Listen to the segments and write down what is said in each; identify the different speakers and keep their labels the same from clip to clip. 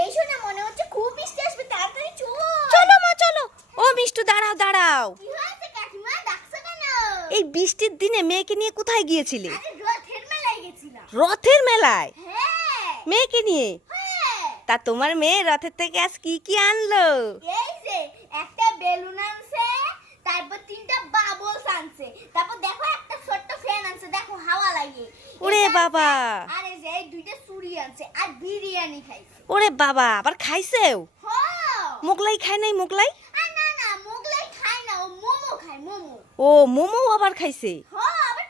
Speaker 1: এই শোনা মনে হচ্ছে খুব বৃষ্টি আসবে তাড়াতাড়ি চল।
Speaker 2: চলো মা চলো। ও মিষ্টু দাঁড়াও দাঁড়াও।
Speaker 1: কি হয়েছে কাকিমা ডাকছো কেন?
Speaker 2: এই বৃষ্টির দিনে মেয়েকে নিয়ে কোথায় গিয়েছিলে?
Speaker 1: রথের মেলায় গেছিলাম।
Speaker 2: রথের মেলায়?
Speaker 1: হ্যাঁ।
Speaker 2: মেয়েকে নিয়ে?
Speaker 1: হ্যাঁ।
Speaker 2: তা তোমার মেয়ে রথের থেকে আজ কি কি আনলো?
Speaker 1: এই যে একটা বেলুন আনছে তারপর তিনটা বাবলস আনছে। তারপর দেখো একটা ছোট্ট ফ্যান আনছে দেখো হাওয়া লাগে
Speaker 2: ওরে বাবা।
Speaker 1: আর আনছে আর বিরিয়ানি খাইছে।
Speaker 2: ওরে বাবা আবার খাইছেও? মোগলাই খায় নাই মোগলাই?
Speaker 1: না না মোগলাই খায় না ও মোমো খায় মোমো।
Speaker 2: ও মোমো আবার খাইছে?
Speaker 1: আবার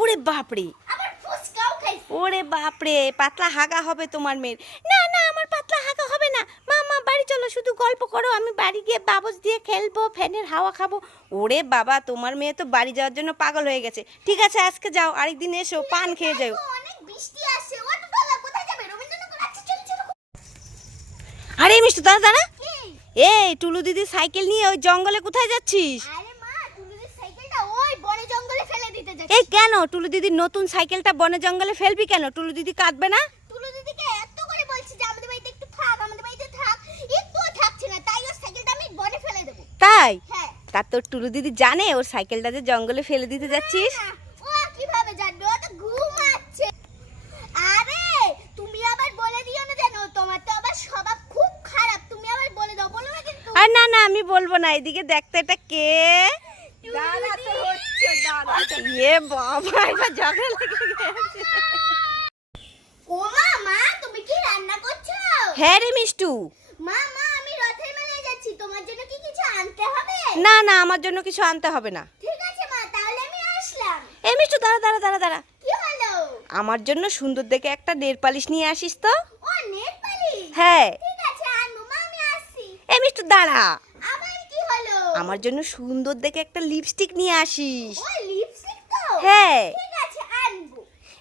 Speaker 2: ওরে বাপরে।
Speaker 1: আবার ফুচকাও খাইছে।
Speaker 2: ওরে বাপরে পাতলা হাগা হবে তোমার মেয়ের। না না আমার পাতলা হাগা হবে না মা মা বাড়ি চলো শুধু গল্প করো আমি বাড়ি গিয়ে বাবস দিয়ে খেলব ফ্যানের হাওয়া খাব। ওরে বাবা তোমার মেয়ে তো বাড়ি যাওয়ার জন্য পাগল হয়ে গেছে। ঠিক আছে আজকে যাও আরেকদিন এসো পান খেয়ে যাও। আরে মিষ্টি দাঁড়া দাঁড়া এই। টুলু দিদি সাইকেল নিয়ে ওই জঙ্গলে কোথায় যাচ্ছিস?
Speaker 1: আরে মা টুলুদের সাইকেলটা ওই বনে জঙ্গলে ফেলে দিতে যাচ্ছে।
Speaker 2: এই কেন? টুলু দিদির নতুন সাইকেলটা বনে জঙ্গলে ফেলবি কেন? টুলু দিদি কাঁদবে না
Speaker 1: টুলু দিদিকে এত করে বলছি যে আমাদের বাড়িতে একটু থাক আমাদের বাড়িতে থাক একটুও থাকছে না তাই ওর সাইকেলটা আমি বনে ফেলে দেবো
Speaker 2: তাই তা তোর টুলু দিদি জানে ওর সাইকেলটা যে জঙ্গলে ফেলে দিতে যাচ্ছিস?
Speaker 1: ও কীভাবে জানবে? ও তো ঘুমাচ্ছে। আরে তুমি আবার বলে দিও না জানো তোমার তো আবার স্বভাব খুব খারাপ। তুমি আবার বলে দাও বলো না কিন্তু।
Speaker 2: আর না না আমি বলব না এদিকে দেখতে এটা কে।
Speaker 1: দাঁড়া তো হচ্ছে দাঁড়া
Speaker 2: ইয়ে বাবা এটা ঝগড়া লেগে গেছে।
Speaker 1: ও মা মা তুমি কি রান্না করছ?
Speaker 2: হ্যাঁ রে মিষ্টু।
Speaker 1: মা মা আমি রথের মেলায় যাচ্ছি তোমার জন্য কি কিছু আনতে হবে
Speaker 2: না না আমার জন্য কিছু আনতে হবে না।
Speaker 1: ঠিক আছে মা তাহলে আমি আসলাম।
Speaker 2: এই মিষ্টু দাঁড়া দাঁড়া দাঁড়া দাঁড়া।
Speaker 1: কি হলো?
Speaker 2: আমার জন্য সুন্দর দেখে একটা নেল পালিশ নিয়ে আসিস তো।
Speaker 1: ও নেট পালিশ?
Speaker 2: হ্যাঁ।
Speaker 1: ঠিক আছে আনব মা আমি আসছি।
Speaker 2: এই মিষ্টু দাঁড়া।
Speaker 1: আবার কি হলো?
Speaker 2: আমার জন্য সুন্দর দেখে একটা লিপস্টিক নিয়ে আসিস।
Speaker 1: ও লিপস্টিক তো?
Speaker 2: হ্যাঁ।
Speaker 1: ঠিক আছে আনব।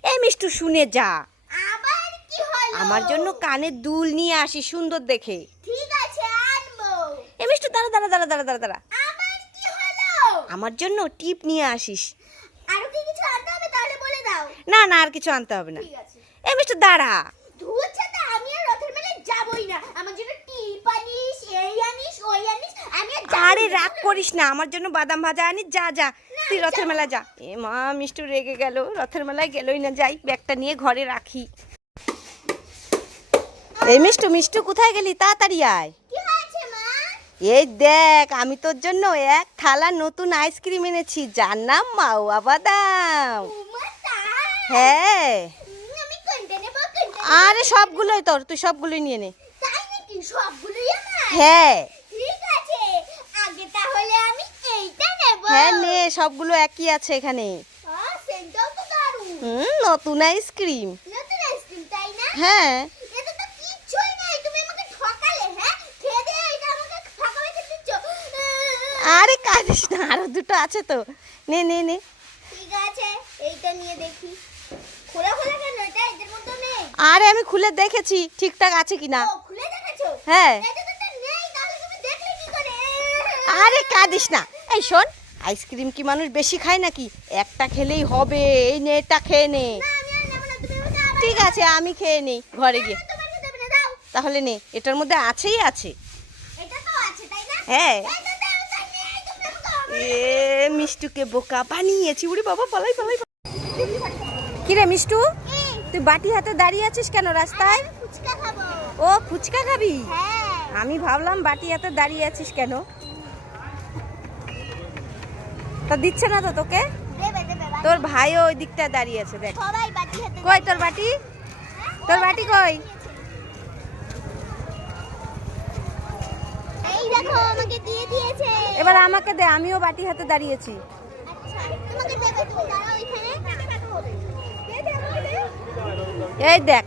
Speaker 2: এই মিষ্টু শুনে যা।
Speaker 1: আবার কি হলো?
Speaker 2: আমার জন্য কানের দুল নিয়ে আসিস সুন্দর দেখে।
Speaker 1: ঠিক আছে আনব।
Speaker 2: এই মিষ্টু দাঁড়া দাঁড়া দাঁড়া দাঁড়া দাঁড়া। আমার জন্য টিপ নিয়ে আসিস।
Speaker 1: আরও কি কিছু আনতে হবে তাহলে বলে দাও।
Speaker 2: না না আর কিছু আনতে হবে না।
Speaker 1: ঠিক আছে।
Speaker 2: এই মিষ্টু দাঁড়া।
Speaker 1: ধুর ছাতা আমি আর রথের মেলায় যাবই না। আমার জন্য টিপ আনিস এই আনিস ওই আনিস আমি আর যাবই
Speaker 2: আরে
Speaker 1: না।
Speaker 2: রাগ করিস না আমার জন্য বাদাম ভাজা আনিস যা যা তুই রথের মেলা যা। এ মা মিষ্টু রেগে গেল রথের মেলায় গেলই না যাই ব্যাগটা নিয়ে ঘরে রাখি। এই মিষ্টু মিষ্টু কোথায় গেলি? তাড়াতাড়ি আয়। এই দেখ আমি তোর জন্য এক থালা নতুন আইসক্রিম এনেছি যার নাম মাওয়া বাদাম। হ্যাঁ। আরে সবগুলোই তোর তুই সবগুলোই নিয়ে নে। হ্যাঁ। হ্যাঁ নে সবগুলো একই আছে এখানে। হুম নতুন আইসক্রিম হ্যাঁ
Speaker 1: এটা তো কিচ্ছুই নাই তুমি আমাকে ঠকালে হ্যাঁ খেয়ে দিয়ে এটা আমাকে ঠকাবে দিচ্ছ
Speaker 2: আরে কাঁদিস না আরও দুটো আছে তো। নে নে নে।
Speaker 1: ঠিক আছে এইটা নিয়ে দেখি। খোলা খোলা কেন? এটা এদের মধ্যে নেই।
Speaker 2: আরে আমি খুলে দেখেছি ঠিকঠাক আছে কিনা?
Speaker 1: ও খুলে দেখেছ?
Speaker 2: হ্যাঁ। আরে কাঁদিস না। এই শোন আইসক্রিম কি মানুষ বেশি খায় নাকি? একটা খেলেই হবে এই নে এটা খেয়ে নে। ঠিক আছে আমি খেয়ে নেই ঘরে গিয়ে। তাহলে নে এটার মধ্যে আছেই আছে। হ্যাঁ। এ মিষ্টুকে বোকা বানিয়েছি। উড়ি বাবা পালাই পালাই কি রে মিষ্টু? তুই বাটি হাতে দাঁড়িয়ে আছিস কেন রাস্তায়?
Speaker 1: ফুচকা
Speaker 2: ও ফুচকা খাবি?
Speaker 1: হ্যাঁ।
Speaker 2: আমি ভাবলাম বাটি হাতে দাঁড়িয়ে আছিস কেন? তা দিচ্ছে না তো তোকে। তোর ভাইও ওই দিকটা দাঁড়িয়ে আছে দেখ।
Speaker 1: সবাই বাটি হাতে
Speaker 2: কই তোর বাটি? তোর বাটি কই?
Speaker 1: দেখো আমাকে দিয়ে দিয়েছে।
Speaker 2: এবার আমাকে দে আমিও বাটি হাতে দাঁড়িয়েছি।
Speaker 1: আচ্ছা
Speaker 2: এই দেখ